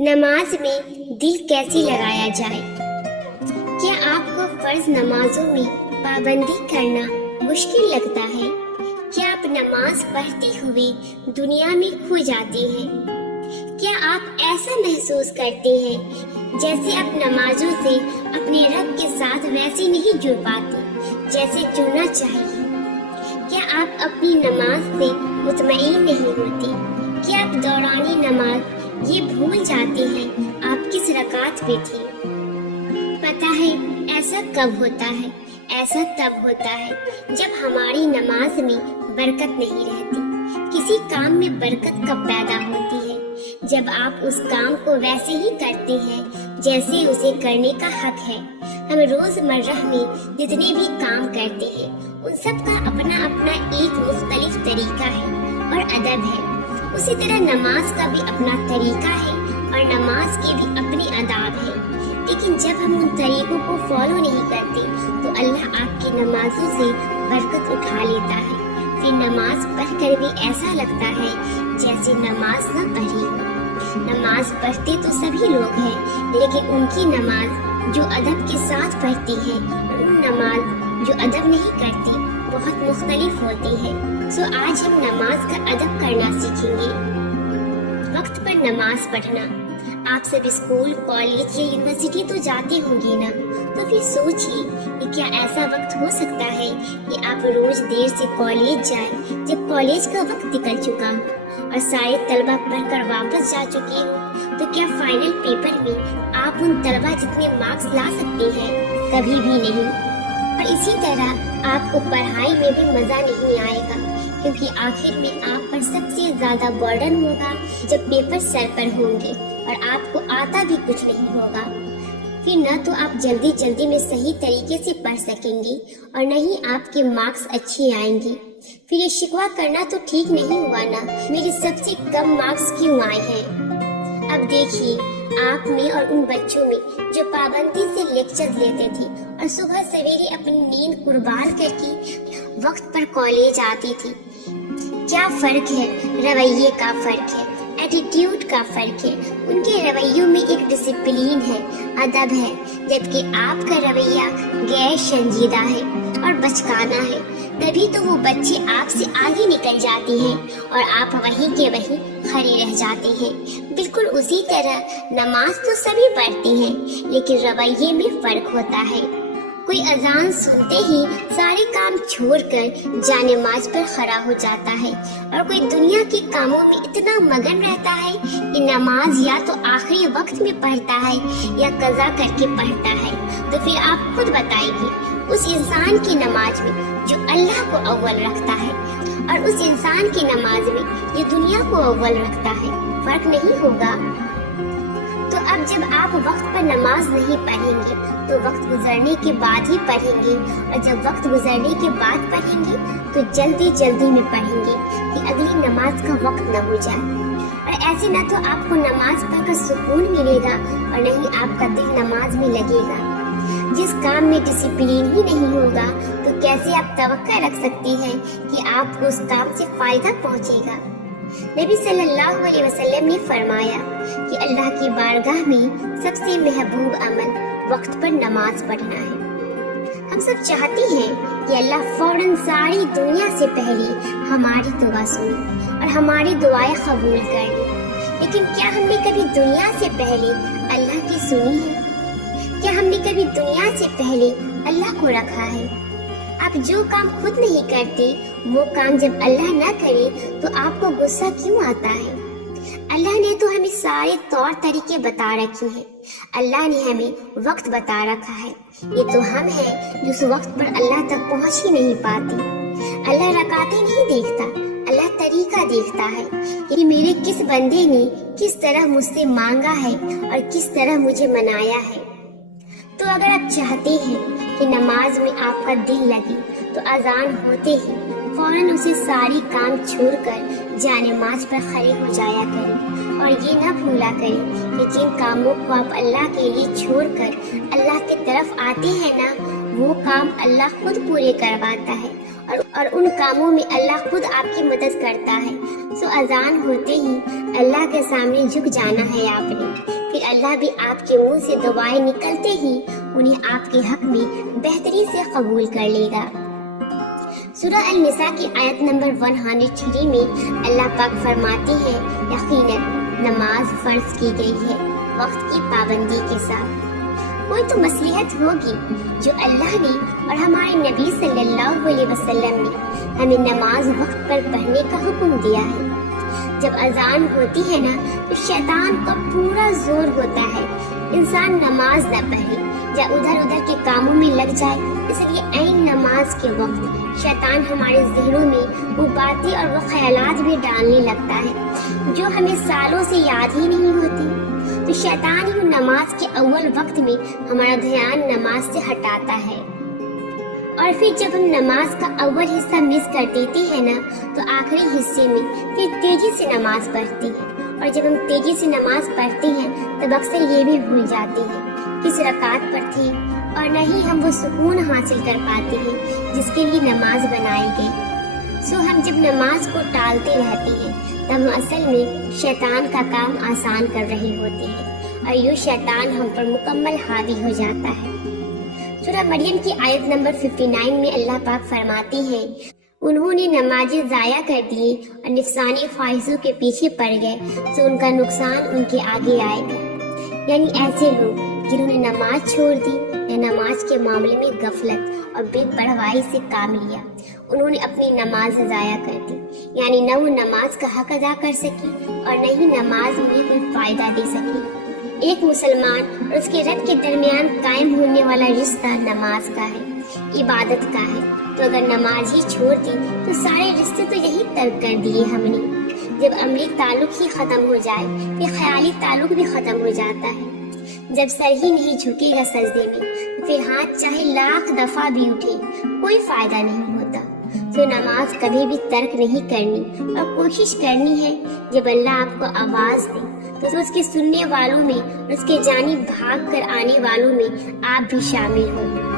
नमाज में दिल कैसे लगाया जाए? क्या आपको फर्ज नमाजों में पाबंदी करना मुश्किल लगता है? क्या आप नमाज पढ़ते हुए दुनिया में खो जाते हैं? क्या आप ऐसा महसूस करते हैं जैसे आप नमाजों से अपने रब के साथ वैसे नहीं जुड़ पाते जैसे जुड़ना चाहिए? क्या आप अपनी नमाज से मुतमईन नहीं होते? क्या आप दौरानी नमाज ये भूल जाते हैं आप किस रकात पे थे? पता है ऐसा कब होता है? ऐसा तब होता है जब हमारी नमाज में बरकत नहीं रहती। किसी काम में बरकत कब पैदा होती है? जब आप उस काम को वैसे ही करते हैं जैसे उसे करने का हक है। हम रोजमर्रा में जितने भी काम करते हैं उन सब का अपना अपना एक मुख्तलिफ तरीका है और अदब है। उसी तरह नमाज का भी अपना तरीका है और नमाज के भी अपने आदाब है। लेकिन जब हम उन तरीकों को फॉलो नहीं करते तो अल्लाह आपकी नमाजों से बरकत उठा लेता है। फिर नमाज पढ़कर भी ऐसा लगता है जैसे नमाज न पढ़ी हो। नमाज पढ़ते तो सभी लोग हैं, लेकिन उनकी नमाज जो अदब के साथ पढ़ती है और उन नमाज जो अदब नहीं करती बहुत मुख्तलिफ होती है। सो आज हम नमाज का अदब करना सीखेंगे। वक्त पर नमाज पढ़ना। आप सब स्कूल, कॉलेज या यूनिवर्सिटी तो जाते होंगे ना, तो फिर सोचिए कि क्या ऐसा वक्त हो सकता है कि आप रोज देर से कॉलेज जाएं जब कॉलेज का वक्त निकल चुका हो और सारे तलबा पढ़कर वापस जा चुके हो? तो क्या फाइनल पेपर में आप उन तलबा जितने मार्क्स ला सकते हैं? कभी भी नहीं। और इसी तरह आपको पढ़ाई में भी मजा नहीं आएगा, क्योंकि आखिर में आप पर सबसे ज्यादा बर्डन होगा जब पेपर सर पर होंगे और आपको आता भी कुछ नहीं होगा। फिर न तो आप जल्दी जल्दी में सही तरीके से पढ़ सकेंगे और न ही आपके मार्क्स अच्छे आएंगे। फिर ये शिकवा करना तो ठीक नहीं हुआ ना, मेरे सबसे कम मार्क्स क्यों आए हैं? अब देखिए, आप में और उन बच्चों में जो पाबंदी से लेक्चर लेते थे और सुबह सवेरे अपनी नींद कुर्बान करके वक्त पर कॉलेज आती थी, क्या फर्क है? रवैये का फर्क है, एटीट्यूड का फर्क है। उनके रवैयों में एक डिसिप्लिन है, अदब है, जबकि आपका रवैया गैर संजीदा है और बचकाना है। तभी तो वो बच्चे आपसे आगे निकल जाते हैं और आप वहीं के वहीं खड़े रह जाते हैं। बिल्कुल उसी तरह नमाज तो सभी पढ़ते हैं, लेकिन रवैये में फर्क होता है। कोई अजान सुनते ही सारे काम छोड़कर जानेमाज पर खड़ा हो जाता है और कोई दुनिया के कामों में इतना मगन रहता है कि नमाज या तो आखिरी वक्त में पढ़ता है या कज़ा करके पढ़ता है। तो फिर आप खुद बताइए, उस इंसान की नमाज में जो अल्लाह को अव्वल रखता है और उस इंसान की नमाज में जो दुनिया को अव्वल रखता है, फर्क नहीं होगा? तो अब जब आप वक्त पर नमाज नहीं पढ़ेंगे तो वक्त गुजरने के बाद ही पढ़ेंगे, और जब वक्त गुजरने के बाद पढ़ेंगे तो जल्दी जल्दी में पढ़ेंगे कि अगली नमाज का वक्त न हो जाए। और ऐसे न तो आपको नमाज पढ़कर सुकून मिलेगा और न ही आपका दिल नमाज में लगेगा। जिस काम में डिसिप्लिन ही नहीं होगा तो कैसे आप तवक्का रख सकते हैं कि आपको उस काम से फायदा पहुंचेगा? नबी सल्लल्लाहु अलैहि वसल्लम ने फरमाया कि अल्लाह की बारगाह में सबसे महबूब अमल वक्त पर नमाज पढ़ना है। हम सब चाहते हैं कि अल्लाह फौरन सारी दुनिया से पहले हमारी दुआ सुने और हमारी दुआएं कबूल कर ले। लेकिन क्या हमने कभी दुनिया से पहले अल्लाह की सुनी है? क्या हमने कभी दुनिया से पहले अल्लाह को रखा है? आप जो काम खुद नहीं करते वो काम जब अल्लाह न करे तो आपको गुस्सा क्यों आता है? अल्लाह ने तो हमें सारे तौर तरीके बता रखे हैं। अल्लाह ने हमें वक्त बता रखा है। ये तो हम हैं जो उस वक्त पर अल्लाह तक पहुंच ही नहीं पाते। अल्लाह रकातें नहीं देखता, अल्लाह तरीका देखता है कि मेरे किस बंदे ने किस तरह मुझसे मांगा है और किस तरह मुझे मनाया है। तो अगर आप चाहते हैं कि नमाज में आपका दिल लगे तो अजान होते ही फौरन उसे सारी काम छोड़कर जानेमाज पर खड़े हो जाया करें और ये ना भूला करें कि जिन कामों को आप अल्लाह के लिए छोड़कर अल्लाह की तरफ आते हैं ना, वो काम अल्लाह खुद पूरे करवाता है और उन कामों में अल्लाह खुद आपकी मदद करता है। सो अजान होते ही اللہ کے سامنے جھک جانا ہے آپ نے، پھر اللہ بھی آپ کے منہ سے دعائیں نکلتے ہی انہیں آپ کے حق میں بہتری سے قبول کر لے گا۔ سورہ النساء کی آیت نمبر 103 میں اللہ پاک فرماتے ہیں، یقیناً نماز فرض کی گئی ہے وقت کی پابندی کے ساتھ۔ کوئی تو مصلحت ہوگی جو اللہ نے اور ہمارے نبی صلی اللہ علیہ وسلم نے ہمیں نماز وقت پر پڑھنے کا حکم دیا ہے۔ جب اذان ہوتی ہے نا تو شیطان کا پورا زور ہوتا ہے انسان نماز نہ پڑھے یا ادھر کے کاموں میں لگ جائے، اس لیے عین نماز کے وقت شیطان ہمارے ذہنوں میں وہ باتیں اور وہ خیالات بھی ڈالنے لگتا ہے جو ہمیں سالوں سے یاد ہی نہیں ہوتی۔ تو شیطان ہی نماز کے اول وقت میں ہمارا دھیان نماز سے ہٹاتا ہے، اور پھر جب ہم نماز کا اول حصہ مس کر دیتے ہیں نا تو آخری حصے میں پھر تیزی سے نماز پڑھتے ہیں، اور جب ہم تیزی سے نماز پڑھتے ہیں تب اکثر یہ بھی بھول جاتے ہیں کس رکعت پر تھے، اور نہ ہی ہم وہ سکون حاصل کر پاتے ہیں جس کے لیے نماز بنائی گئی۔ ہم جب نماز کو ٹالتے رہتے ہیں تب ہم اصل میں شیطان کا کام آسان کر رہے ہوتے ہیں، اور یوں شیطان ہم پر مکمل حاوی ہو جاتا ہے۔ سورہ مریم کی آیت نمبر 59 میں اللہ پاک فرماتے ہیں، انہوں نے نمازیں ضائع کر دی اور نفسانی خواہشوں کے پیچھے پڑ گئے تو ان کا نقصان ان کے آگے آئے گا۔ یعنی ایسے لوگ جنہوں نے نماز چھوڑ دی یا نماز کے معاملے میں غفلت اور بے پرواہی سے کام لیا، انہوں نے اپنی نماز ضائع کر دی، یعنی نہ وہ نماز کا حق ادا کر سکی اور نہ ہی نماز انہیں کوئی فائدہ دے سکی۔ ایک مسلمان اور اس کے رب کے درمیان قائم ہونے والا رشتہ نماز کا ہے، عبادت کا ہے، تو اگر نماز ہی چھوڑ دی تو سارے رشتے تو یہی ترک کر دیے ہم نے۔ جب عملی تعلق ہی ختم ہو جائے پھر خیالی تعلق بھی ختم ہو جاتا ہے۔ جب سر ہی نہیں جھکے گا سجدے میں تو پھر ہاتھ چاہے لاکھ دفعہ بھی اٹھے کوئی فائدہ نہیں ہوتا۔ تو نماز کبھی بھی ترک نہیں کرنی اور کوشش کرنی ہے جب اللہ آپ کو آواز دے تو اس کے سننے والوں میں اور اس کے جانب بھاگ کر آنے والوں میں آپ بھی شامل ہوں۔